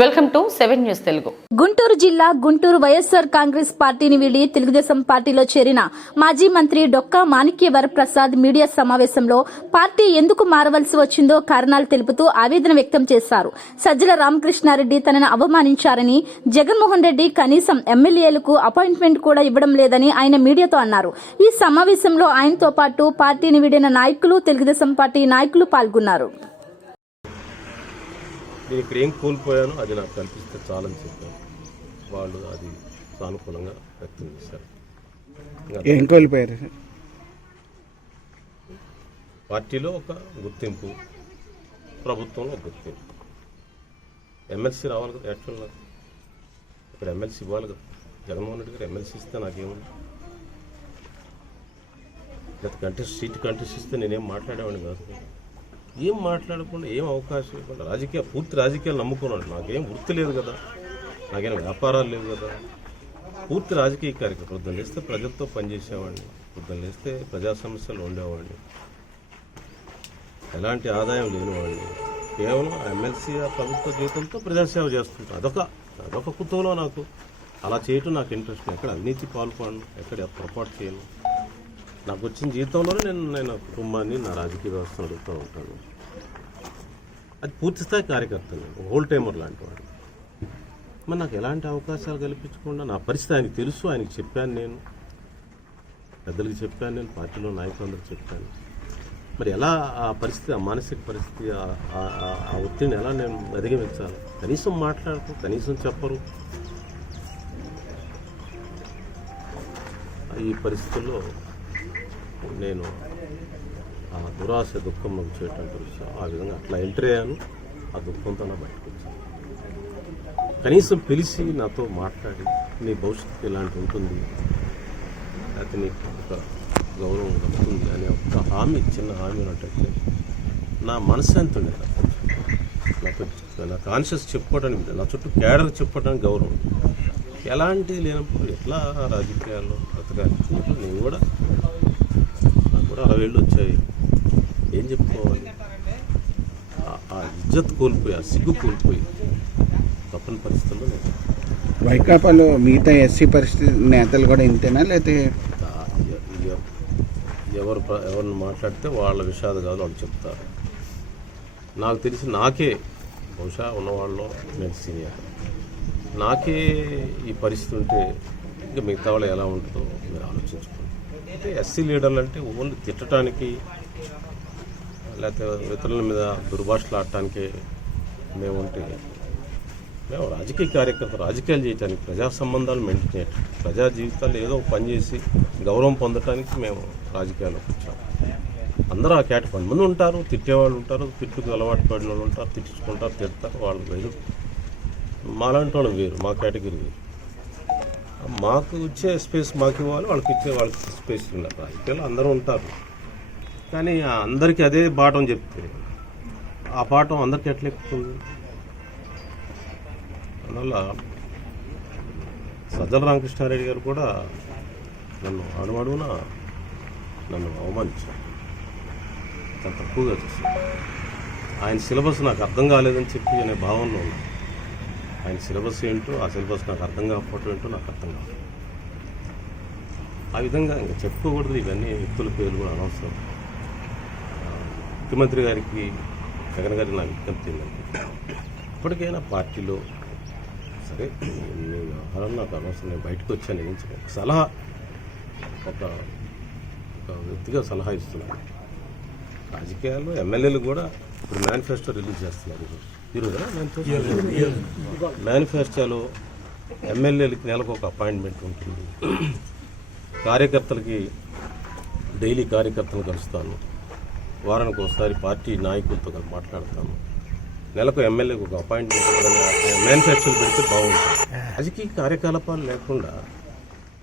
Welcome to seven news Telugu. Guntur జిల్లా గుంటూరు వైఎస్ఆర్ కాంగ్రెస్ పార్టీని వీడి తెలుగుదేశం పార్టీలో చేరిన మాజీ మంత్రి డొక్కా మాణిక్య వరప్రసాద్ మీడియా సమావేశంలో పార్టీ ఎందుకు మారవలసి వచ్చిందో కారణాలు తెలుపుతూ ఆవేదన వ్యక్తం చేశారు. సజ్జల రామకృష్ణారెడ్డి తనను అవమానించారని జగన్మోహన్ రెడ్డి కనీసం ఎమ్మెల్యేలకు అపాయింట్మెంట్ కూడా ఇవ్వడం లేదని ఆయన మీడియాతో అన్నారు. ఈ సమావేశంలో ఆయనతో పాటు పార్టీని వీడిన నాయకులు తెలుగుదేశం పార్టీ నాయకులు పాల్గొన్నారు. నేను ఇక్కడ ఏం కోల్పోయానో అది నాకు కనిపిస్తే చాలని చెప్పాను వాళ్ళు అది సానుకూలంగా వ్యక్తం చేశారు. ఏం కోల్పోయారు? పార్టీలో ఒక గుర్తింపు ప్రభుత్వంలో ఒక గుర్తింపు. ఎమ్మెల్సీ రావాలి కదా యాక్చువల్ నాకు ఇక్కడ ఎమ్మెల్సీ ఇవ్వాలి కదా. జగన్మోహన్ రెడ్డి గారు ఎమ్మెల్సీ ఇస్తే నాకేముంది? లేదా కంటెస్ట్ సీట్ కంటెస్ట్ ఇస్తే నేనేం మాట్లాడేవాడిని కాదు. ఏం మాట్లాడకుండా ఏం అవకాశం ఇవ్వకుండా రాజకీయ పూర్తి రాజకీయాలు నమ్ముకున్నాడు. నాకేం వృత్తి లేదు కదా. నాకేం వ్యాపారాలు లేవు కదా. పూర్తి రాజకీయ కార్యక్రమం వృద్ధం లేస్తే ప్రజలతో పనిచేసేవాడిని. వృద్ధం లేస్తే ప్రజా సమస్యలు ఉండేవాడిని. ఎలాంటి ఆదాయం లేనివాడిని. కేవలం ఎమ్మెల్సీ ఆ ప్రభుత్వ జీవితంతో ప్రజాసేవ చేస్తుంటాను అదొక అదొక కుతూహలం నాకు. అలా చేయటం నాకు ఇంట్రెస్ట్. ఎక్కడ అవినీతి పాల్పడను ఎక్కడ పొరపాటు చేయను. నాకు వచ్చిన జీవితంలోనే నేను నేను కుటుంబాన్ని నా రాజకీయ వ్యవస్థను అడుగుతూ ఉంటాను. అది పూర్తిస్థాయి కార్యకర్త నేను హోల్ టైమర్ లాంటి వాడు. మరి నాకు ఎలాంటి అవకాశాలు కల్పించకుండా నా పరిస్థితి ఆయనకి తెలుసు ఆయనకి చెప్పాను నేను. పెద్దలకి చెప్పాను నేను పార్టీలో నాయకులందరూ చెప్పాను. మరి ఎలా ఆ పరిస్థితి ఆ మానసిక పరిస్థితి ఆ- ఆ ఒత్తిడిని ఎలా నేను అధిగమించాలి? కనీసం మాట్లాడరు కనీసం చెప్పరు. ఈ పరిస్థితుల్లో నేను ఆ దురాశ దుఃఖం చేయటం విషయం ఆ విధంగా అట్లా ఎంటర్ అయ్యాను. ఆ దుఃఖంతో నా బయటకు వచ్చాను కనీసం పిలిచి నాతో మాట్లాడి నీ భవిష్యత్తు ఇలాంటి ఉంటుంది. లేకపోతే నీకు ఒక గౌరవం దక్కుతుంది అనే ఒక హామీ చిన్న హామీ ఉన్నట్టయితే నా మనసు ఎంత ఉండేది? నాకు నా కాన్షియస్ చెప్పుకోవడానికి నా చుట్టూ క్యాడర్ చెప్పుకోవడానికి గౌరవం ఎలాంటి లేనప్పుడు ఎట్లా రాజకీయాల్లో బ్రతకాలి? నేను కూడా కూడా అరవై ఏళ్ళు వచ్చాయి ఏం చెప్పుకోవాలి? ఆ- ఇజ్జత్ కోల్పోయి ఆ సిగ్గు కోల్పోయి. తప్పని పరిస్థితుల్లో నేను వైకాపాలో మిగతా ఎస్సీ పరిస్థితి నేతలు కూడా ఇంతేనా లేకపోతే ఎవరు ఎవరిని మాట్లాడితే వాళ్ళ విషాదగాలు వాళ్ళు చెప్తారు. నాకు తెలిసి నాకే బహుశా ఉన్నవాళ్ళు నేను సీనియర్. నాకే ఈ పరిస్థితి ఉంటే ఇంకా మిగతా వాళ్ళు ఎలా ఉంటుందో మీరు ఆలోచించుకోండి. అంటే ఎస్సీ లీడర్లు అంటే ఓన్లీ తిట్టడానికి లేకపోతే ఇతరుల మీద దుర్భాషలు ఆడటానికి మేము ఉంటే మేము రాజకీయ కార్యకర్త రాజకీయాలు చేయటానికి ప్రజా సంబంధాలు మెయింటైన్ చేయటం ప్రజా జీవితాల్లో ఏదో ఒక పని చేసి గౌరవం పొందటానికి మేము రాజకీయాల్లోకి వచ్చాము అందరూ ఆ కేట మంది ఉంటారు తిట్టేవాళ్ళు ఉంటారు తిట్టుకు అలవాటు పడిన వాళ్ళు ఉంటారు తిట్టించుకుంటారు తిడతారు వాళ్ళు వేరు. మాలాంటి వాళ్ళు వేరు మా కేటగిరీ వేరు. మాకు ఇచ్చే స్పేస్ మాకు ఇవ్వాలి వాళ్ళకి ఇచ్చే వాళ్ళకి స్పేస్ ఉండాలి. రాజకీయాలు అందరూ ఉంటారు. కానీ అందరికీ అదే పాఠం చెప్తే ఆ పాఠం అందరికీ ఎట్లా ఎక్కుతుంది? అందువల్ల సజ్జల రామకృష్ణారెడ్డి గారు కూడా నన్ను అణువణువున నన్ను అవమానించారు. చాలా తక్కువగా చూశారు. ఆయన సిలబస్ నాకు అర్థం కాలేదని చెప్పి అనే భావనలో ఉన్నాను. ఆయన సిలబస్ ఏంటో ఆ సిలబస్ నాకు అర్థం కాకపోవటం ఏంటో నాకు అర్థం కాదు. ఆ విధంగా ఇంకా చెప్పుకోకూడదు ఇవన్నీ వ్యక్తుల పేర్లు కూడా అనవసరం. ముఖ్యమంత్రి గారికి జగన్ గారికి నా విజ్ఞప్తి ఏంటంటే ఇప్పటికైనా పార్టీలో సరే వ్యవహారం నాకు అనవసరం నేను బయటకు వచ్చాను ఏం ఒక సలహా ఒక ఒక వ్యక్తిగా సలహా ఇస్తున్నాను. రాజకీయాల్లో ఎమ్మెల్యేలు కూడా ఇప్పుడు మేనిఫెస్టో రిలీజ్ చేస్తున్నారు ఈరోజు. మేనిఫెస్టోలో ఎమ్మెల్యేలకి నెలకు ఒక అపాయింట్మెంట్ ఉంటుంది. కార్యకర్తలకి డైలీ కార్యకర్తలు కలుస్తాను. వారానికి ఒకసారి పార్టీ నాయకులతో కలిసి మాట్లాడతాను. నెలకు ఎమ్మెల్యేకి ఒక అపాయింట్మెంట్ మేనిఫెస్టోలు పెడితే బాగుంటుంది. రాజకీయ కార్యకలాపాలు లేకుండా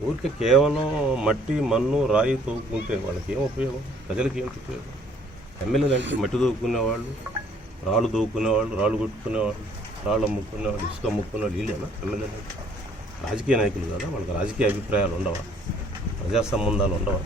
ఊరికే కేవలం మట్టి మన్ను రాయి తోపుకుంటే వాళ్ళకి ఏం ఉపయోగం? ప్రజలకి ఏం ఉపయోగం? ఎమ్మెల్యేలు అంటే మట్టి తోపుకునేవాళ్ళు రాళ్ళు దూకునేవాళ్ళు రాళ్ళు కొట్టుకునేవాళ్ళు రాళ్ళు అమ్ముకునేవాళ్ళు ఇసుక అమ్ముకునేవాళ్ళు వీళ్ళేనా ఎమ్మెల్యేలు రాజకీయ నాయకులు కదా వాళ్ళకి రాజకీయ అభిప్రాయాలు ఉండవా? ప్రజా సంబంధాలు ఉండవా?